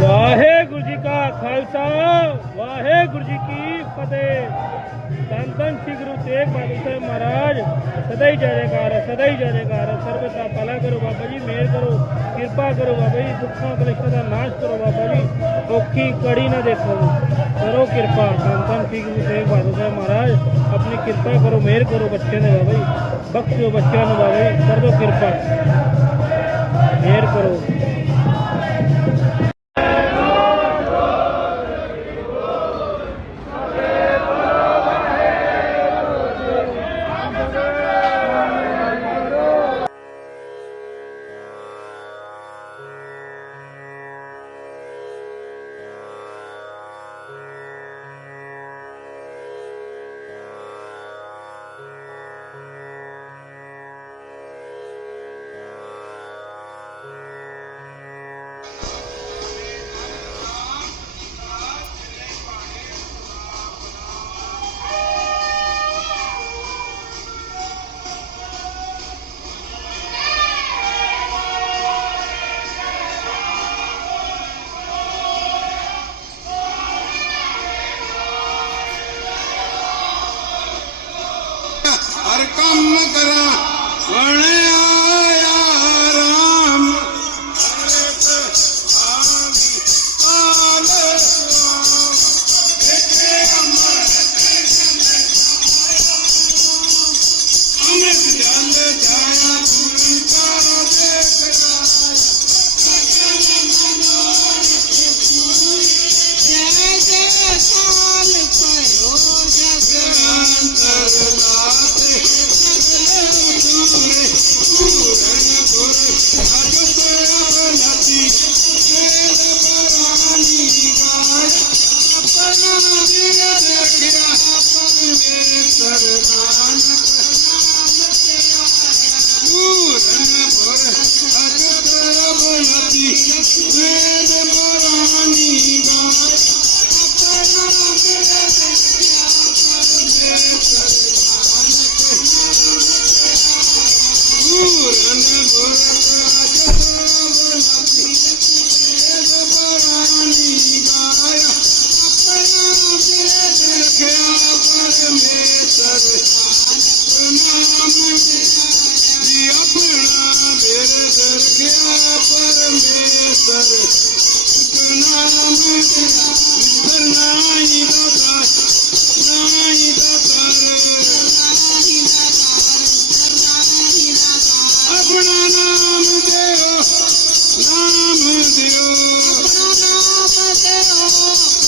ਵਾਹਿਗੁਰੂ ਜੀ ਕਾ ਖਾਲਸਾ, ਵਾਹਿਗੁਰੂ ਜੀ ਕੀ ਫਤਿਹ। ਧੰਨ ਧੰਨ ਸ੍ਰੀ ਗੁਰੂ ਤੇਗ ਬਹਾਦਰ ਸਾਹਿਬ ਮਹਾਰਾਜ, ਸਦਾ ਹੀ ਜੈਕਾਰ ਸਦਾ ਹੀ ਜੈਕਾਰ ਸਰਬਤ ਦਾ ਭਲਾ ਕਰੋ ਬਾਬਾ ਜੀ, ਮਿਹਰ ਕਰੋ, ਕਿਰਪਾ ਕਰੋ ਬਾਬਾ ਜੀ, ਦੁੱਖਾਂ ਕਲੇਸ਼ਾਂ ਦਾ ਨਾਸ਼ ਕਰੋ ਬਾਬਾ ਜੀ। ਔਖੀ ਕੜੀ ਨਾ ਦੇਖੋ, ਕਰੋ ਕਿਰਪਾ। ਧੰਨ ਧੰਨ ਸ੍ਰੀ ਗੁਰੂ ਤੇਗ ਬਹਾਦਰ ਸਾਹਿਬ ਮਹਾਰਾਜ, ਆਪਣੀ ਕਿਰਪਾ ਕਰੋ, ਮਿਹਰ ਕਰੋ ਬੱਚਿਆਂ ਦੇ ਬਾਬਾ ਜੀ। ਬਖਸ਼ੋ ਬੱਚਿਆਂ ਨੂੰ ਬਾਬਾ ਜੀ, ਕਰ ਦਿਓ ਕਿਰਪਾ। ਮਿਹਰ ਕਰੋ। આપના નામ દેવો નામ દેવો આપના નામ દેવો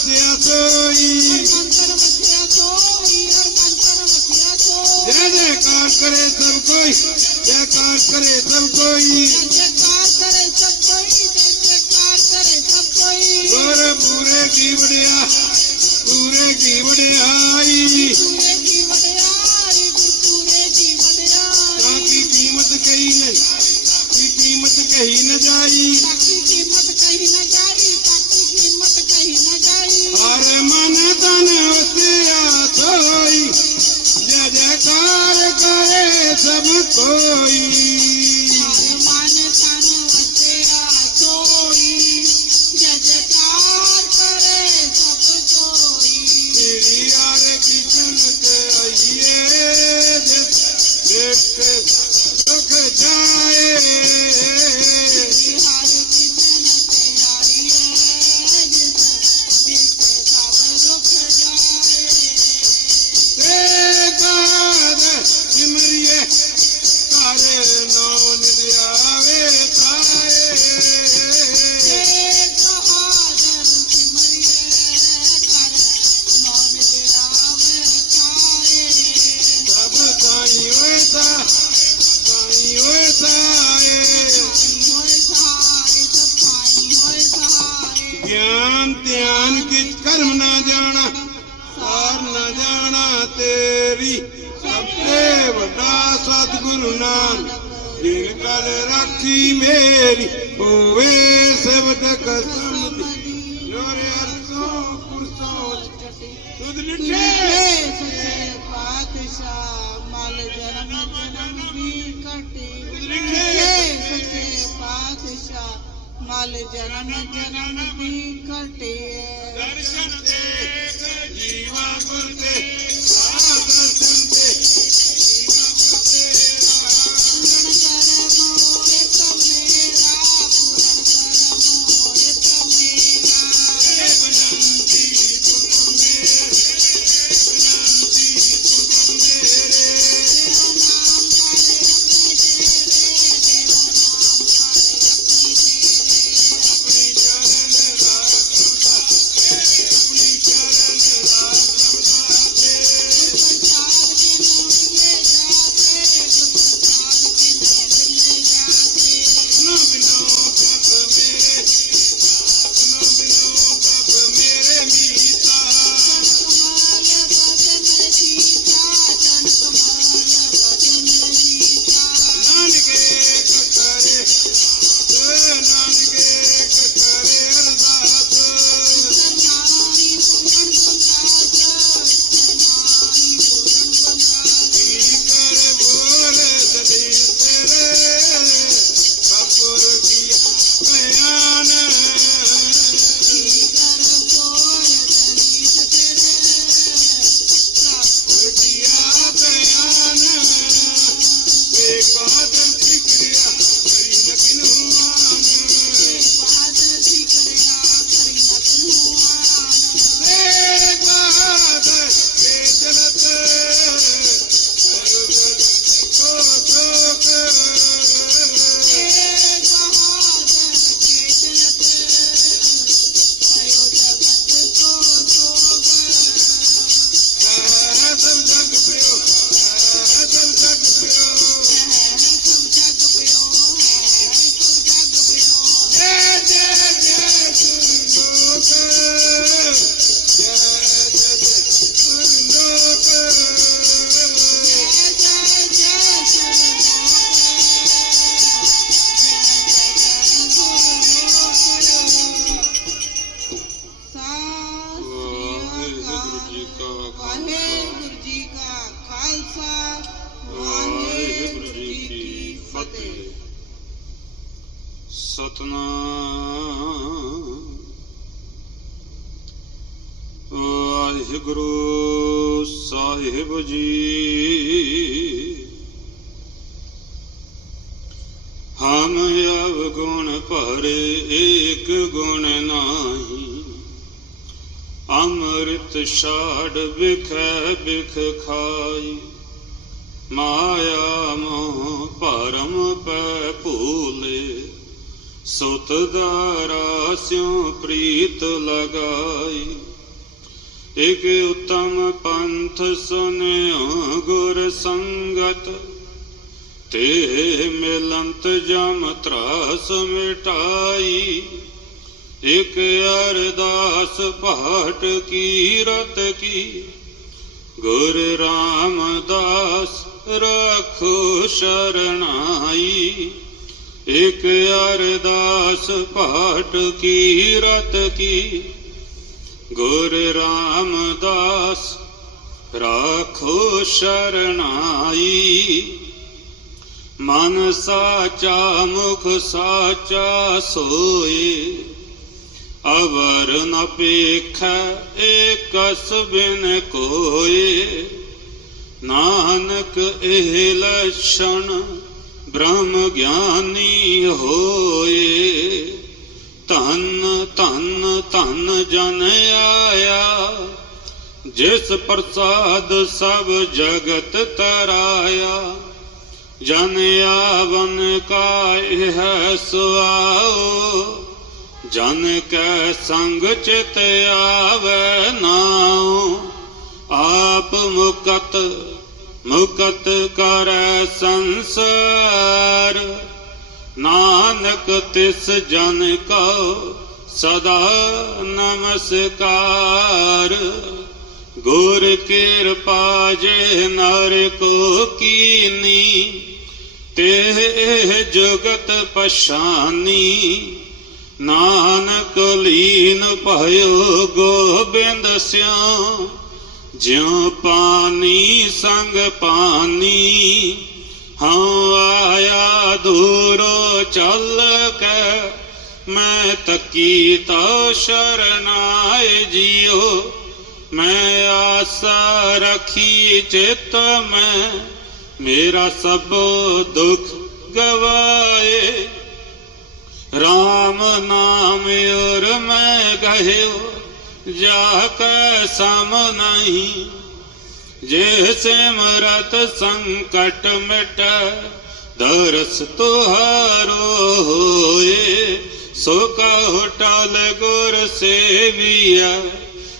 ਵਸਿਆ ਕੋਈ ਜੈ ਜੈਕਾਰ ਕਰੇ ਸਭ ਕੋਈ ਜੈਕਾਰ ਕਰੇ ਸਭ ਕੋਈ ਗੌਰ ਪੂਰੇ ਕੀ ਵਡਿਆ ਪੂਰੇ ਕੀ ਵਡਿਆਈ ਕਾਕੀ ਕੀਮਤ ਕਹੀ ਨਹੀਂ ਕੀ ਕੀਮਤ ਕਹੀ ਨਾ ਜਾਈ। ਕੀਮਤ ਕਹੀ ਨਾ पातशाह मल जनमी कटे पातशाह माल जनम जरं कटे ਹਰ ਏਕ ਗੁਣ ਨਾਹੀ, ਅੰਮ੍ਰਿਤ ਛਾੜ ਵਿਖੇ ਵਿਖ ਖਾਈ। ਮਾਇਆ ਮੋਹ ਪਰਮ ਪੈ ਭੂਲੇ, ਸੁਤ ਦਾਰਾ ਸਿਉ ਪ੍ਰੀਤ ਲਗਾਈ। ਇਕ ਉਤਮ ਪੰਥ ਸੁਨਿਓ ਗੁਰ ਸੰਗਤ ਤੇ ਮਿਲੰਤ ਜਮ ਤਰਾਸ ਮਿਟਾਈ। ਇਕ ਅਰਦਾਸ ਪਾਠ ਕੀਰਤ ਕੀ। ਗੁਰ ਰਾਮਦਾਸ ਰਖੋ ਸ਼ਰਣਾਈ। ਇਕ ਅਰਦਾਸ ਪਾਠ ਕੀਰਤ ਕੀ। ਗੁਰ ਰਾਮਦਾਸ ਰਾਖੋ ਸ਼ਰਣਾਈ। ਮਨ ਸਾਚਾ ਮੁਖ ਸਾਚਾ ਸੋਏ ਅਵਰ ਨ ਪੇਖੈ ਏਕਸ ਬਿਨ ਕੋਏ ਨਾਨਕ ਇਹ ਲਛਣ ਬ੍ਰਹਮ ਗਿਆਨੀ ਹੋਏ। ਧਨ ਧਨ, ਧੰਨ ਜਨ ਆਇਆ, ਜਿਸ ਪ੍ਰਸਾਦ ਸਭ ਜਗਤ ਤਰਾਇਆ। ਜਨ ਆਵਨ ਕਾ ਇਹ ਸੁਆਓ ਜਨ ਕੈ ਸੰਗ ਚਿਤ ਆਵੈ ਨਾਉ। ਆਪ ਮੁਕਤ ਮੁਕਤ ਕਰੈ ਸੰਸਾਰ। ਨਾਨਕ ਤਿਸ ਜਨ ਕਉ ਸਦਾ ਨਮਸਕਾਰ। ਗੁਰ ਕਿਰਪਾ ਜੇ ਨਰ ਕੋ ਕੀਨੀ ਤੇ ਇਹ ਜਗਤ ਪਛਾਨੀ। ਨਾਨਕ ਲੀਨ ਭਇਓ ਗੋਬਿੰਦ ਸਿਉ। ਜਿਉ ਪਾਨੀ ਸੰਗ ਪਾਨੀ ਹਉ ਆਇਆ ਦੂਰੋ ਚੱਲ ਕੇ। ਮੈਂ ਤਕੀ ਤਾ ਸ਼ਰਨਾਏ ਜਿਉ ਮੈਂ ਆਸਾ ਰਖੀ ਚਿਤ ਮੈਂ। ਮੇਰਾ ਸਭ ਦੁਖ ਗਵਾਏ RAM ਨਾਮ ਔਰ ਮੈਂ ਗਹਿਓ ਜਾ ਕੈ ਸਮ ਨਹੀਂ ਜੇ ਸਿਮਰਤ ਸੰਕਟ ਮਿਟ ਦਰਸ ਤੁਹਾਰੋ ਹੋਏ ਸੋ ਕਹੋ ਟਲ ਗੁਰ ਸੇਵੀਆ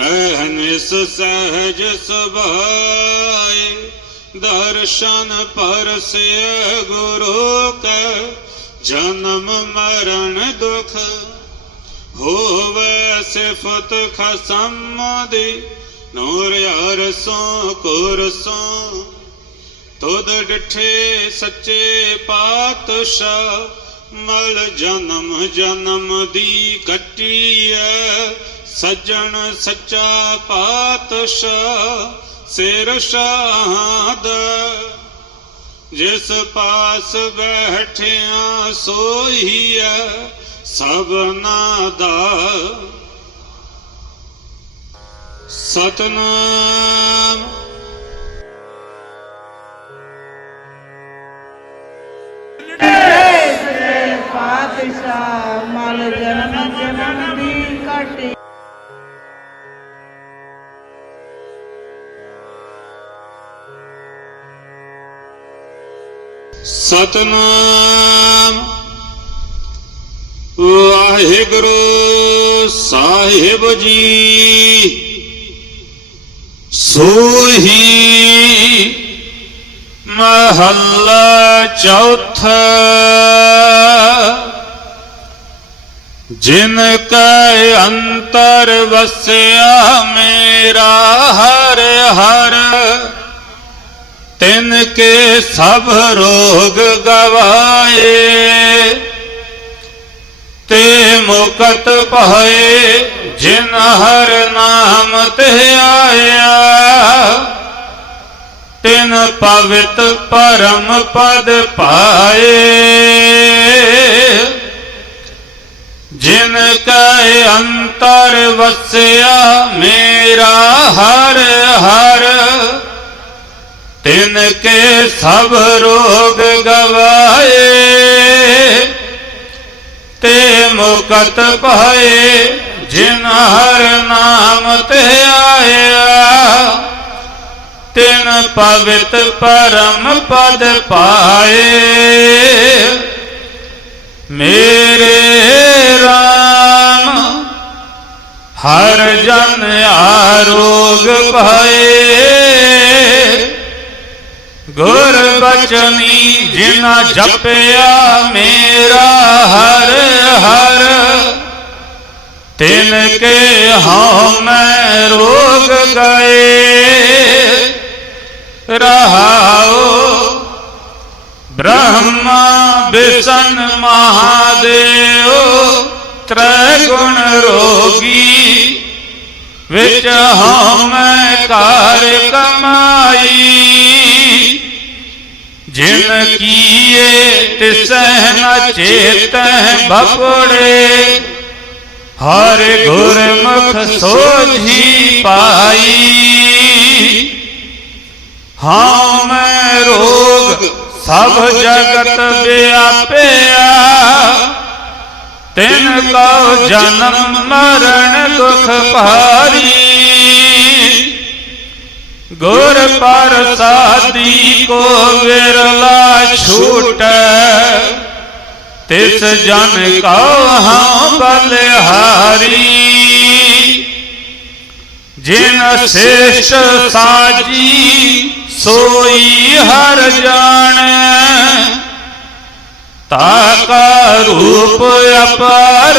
ਅਹਨਿਸ ਸਹਜ ਸੁਭਾਏ ਦਰਸ਼ਨ ਪਰਸਿਆ ਗੁਰੂ ਕੈ, ਜਨਮ ਮਰਨ ਦੁਖ ਹੋਵੇ ਸਿਫਤ ਖਸਮ ਦੀ, ਨੂਰ ਅਰਸੋਂ ਕੁਰਸੋਂ। ਤੁਧ ਡਿਠੇ ਸੱਚੇ ਪਾਤਸ਼ਾਹ, ਮਲ ਜਨਮ ਜਨਮ ਦੀ ਕੱਟੀਐ ਸੱਜਣ ਸੱਚਾ ਪਾਤਸ਼ਾਹ ਸਿਰ ਸ਼ਾਹਦ ਜਿਸ ਪਾਸ ਬੈਠਿਆ ਸੋਈਐ ਸਭਨਾ ਦਾ ਸਤਨਾਮ। ਪਾਤਸ਼ਾਹ ਮਲ ਜਨਮ ਜਨਮ ਦੀ ਘਟ। ਸਤਨਾਮ। ਵਾਹਿਗੁਰੂ ਸਾਹਿਬ ਜੀ। ਸੋਹੀ ਮਹੱਲਾ ਚੌਥਾ। ਜਿਨ ਕੈ ਅੰਤਰ ਵਸਿਆ ਮੇਰਾ ਹਰ ਹਰ ਤਿਨ ਕੇ ਸਭ ਰੋਗ ਗਵਾਏ, ਤੇ ਮੁਕਤ ਭਏ ਜਿਨ ਹਰ ਨਾਮ ਤੇ ਆਇਆ। ਤਿਨ ਪਵਿੱਤ ਪਰਮ ਪਦ ਪਾਏ, ਜਿਨ ਕੈ ਅੰਤਰ ਵਸਿਆ ਮੇਰਾ ਹਰ ਹਰ। ਤਿਨ ਕੇ ਸਭ ਰੋਗ ਗਵਾਏ, ਤੇ ਮੁਕਤ ਭਾਏ ਜਿਨ ਹਰ ਨਾਮ ਤੇ ਆਇਆ। ਤਿਨ ਪਵਿਤ ਪਰਮ ਪਦ ਪਾਏ, ਮੇਰੇ RAM ਹਰ ਜਨ ਆਰੋਗ ਭਾਏ। ਗੁਰ ਬਚਨੀ ਜਿਨਾ ਜਪਿਆ ਮੇਰਾ ਹਰ ਹਰ, ਤਿਨ ਕੇ ਹਉ ਮੈਂ ਰੋਗ ਗਏ। ਰਹਾਉ ਬ੍ਰਹਮਾ ਬਿਸਨ ਮਹਾਦੇਵ ਤ੍ਰੈ ਗੁਣ ਰੋਗੀ, ਵਿੱਚ ਹਉ ਮੈਂ ਕਾਰ ਕਮਾਈ ਜਿਨ ਕੀਏ ਤਿਸਹਿ ਨ ਚੇਤਹਿ ਬਪੜੇ, ਹਰ ਗੁਰਮੁਖ ਸੋਝੀ ਪਾਈ। ਹਾਂ ਮੈਂ ਰੋਗ ਸਭ ਜਗਤ ਵਿਆਪਿਆ ਤਿਨ ਕਉ ਜਨਮ ਮਰਨ ਦੁਖ ਭਾਰੀ। ਗੁਰ ਪ੍ਰਸਾਦੀ ਕੋ ਵਿਰਲਾ ਛੂਟੈ, ਤਿਸ ਜਨ ਕਉ ਹਾਂ ਬਲਿਹਾਰੀ। ਜਿਨ ਸੇਸ਼ ਸਾਜੀ, ਸੋਈ ਹਰ ਜਾਣੈ। ਤਾ ਕਾ ਰੂਪ ਅਪਾਰ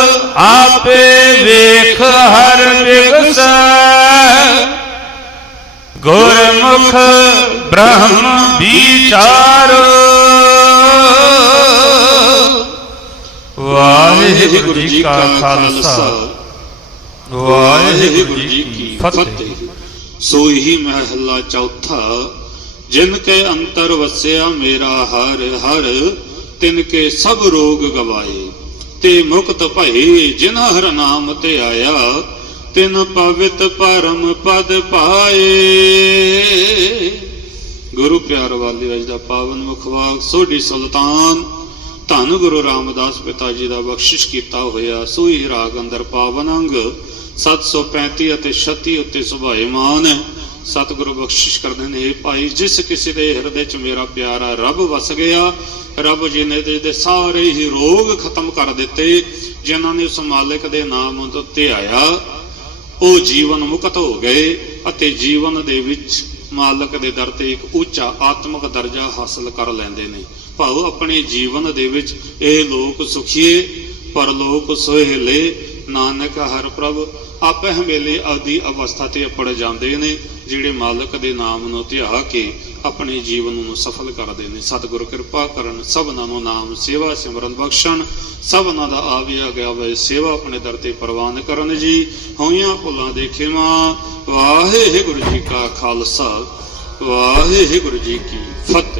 ਆਪੇ ਵੇਖ ਹਰ ਬਿਗਸੈ ਗੁਰਮੁਖ ਬ੍ਰਹਮ ਵਿਚਾਰੋ। ਵਾਹਿਗੁਰੂ ਜੀ ਕਾ ਖਾਲਸਾ। ਵਾਹਿਗੁਰੂ ਜੀ ਕੀ ਫਤਿਹ। ਸੋ ਹੀ ਮਹੱਲਾ ਚੌਥਾ, ਜਿਨ ਕੇ ਅੰਤਰ ਵਸਿਆ ਮੇਰਾ ਹਰ ਹਰ, ਤਿਨ ਕੇ ਸਭ ਰੋਗ ਗਵਾਏ। ਤੇ ਮੁਕਤ ਭਏ ਜਿਨ ਹਰ ਨਾਮ ਤੇ ਆਇਆ, ਤਿਨ ਪਵਿੱਤ ਪਰਮ ਪਦ ਪਾਏ। ਗੁਰੂ ਪਿਆਰ ਵਾਲੀ ਅਜ ਦਾ ਪਾਵਨ ਮੁਖਵਾਕ ਸੋਢੀ ਸੁਲਤਾਨ। ਧੰਨ ਗੁਰੂ ਰਾਮਦਾਸ ਪਿਤਾ ਜੀ ਦਾ ਬਖਸ਼ਿਸ਼ ਕੀਤਾ ਹੋਇਆ, ਸੋਈ ਰਾਗ ਅੰਦਰ ਪਾਵਨ ਅੰਗ 735 ਅਤੇ 36 ਉੱਤੇ ਸੁਭਾਏਮਾਨ ਹੈ ਸਤਿਗੁਰੂ ਬਖਸ਼ਿਸ਼ ਕਰਦੇ ਨੇ "ਹੇ ਭਾਈ ਜਿਸ ਕਿਸੇ ਦੇ ਹਿਰਦੇ 'ਚ ਮੇਰਾ ਪਿਆਰਾ ਰੱਬ ਵਸ ਗਿਆ, ਰੱਬ ਜੀ ਨੇ ਤੇ ਸਾਰੇ ਹੀ ਰੋਗ ਖਤਮ ਕਰ ਦਿੱਤੇ, ਜਿਨ੍ਹਾਂ ਨੇ ਉਸ ਮਾਲਕ ਦੇ ਨਾਮ ਉੱਤੇ ਆਇਆ, ਉਹ ਜੀਵਨ ਮੁਕਤ ਹੋ ਗਏ ਅਤੇ ਜੀਵਨ ਦੇ ਵਿੱਚ ਮਾਲਕ ਦੇ ਦਰ ਤੇ ਇੱਕ ਉੱਚਾ ਆਤਮਿਕ ਦਰਜਾ ਹਾਸਲ ਕਰ ਲੈਂਦੇ ਨੇ। ਭਾਉ ਆਪਣੇ ਜੀਵਨ ਦੇ ਵਿੱਚ ਇਹ ਲੋਕ ਸੁਖੀਏ, ਪਰਲੋਕ ਸੋਹਿਲੇ, ਨਾਨਕ ਹਰ ਪ੍ਰਭ ਆਪੇ ਹਮੇਲੇ ਆਦੀ ਅਵਸਥਾ ਤੇ ਅਪੜ ਜਾਂਦੇ ਨੇ। ਜਿਹੜੇ ਮਾਲਕ ਦੇ ਨਾਮ ਨੂੰ ਧਿਆ ਕੇ ਆਪਣੇ ਜੀਵਨ ਨੂੰ ਸਫਲ ਕਰਦੇ ਨੇ। ਸਤਿਗੁਰ ਕਿਰਪਾ ਕਰਨ ਸਭਨਾਂ ਨੂੰ ਨਾਮ ਸੇਵਾ ਸਿਮਰਨ ਬਖਸ਼ਣ। ਸਭਨਾਂ ਦਾ ਆਵਿਆ ਗਿਆ ਵੇ ਸੇਵਾ ਆਪਣੇ ਦਰ ਤੇ ਪ੍ਰਵਾਨ ਕਰਨ ਜੀ। ਹੋਈਆਂ ਭੁੱਲਾਂ ਦੇ ਖਿਮਾ, ਵਾਹਿਗੁਰੂ ਜੀ ਕਾ ਖਾਲਸਾ, ਵਾਹਿਗੁਰੂ ਜੀ ਕੀ ਫਤਿਹ।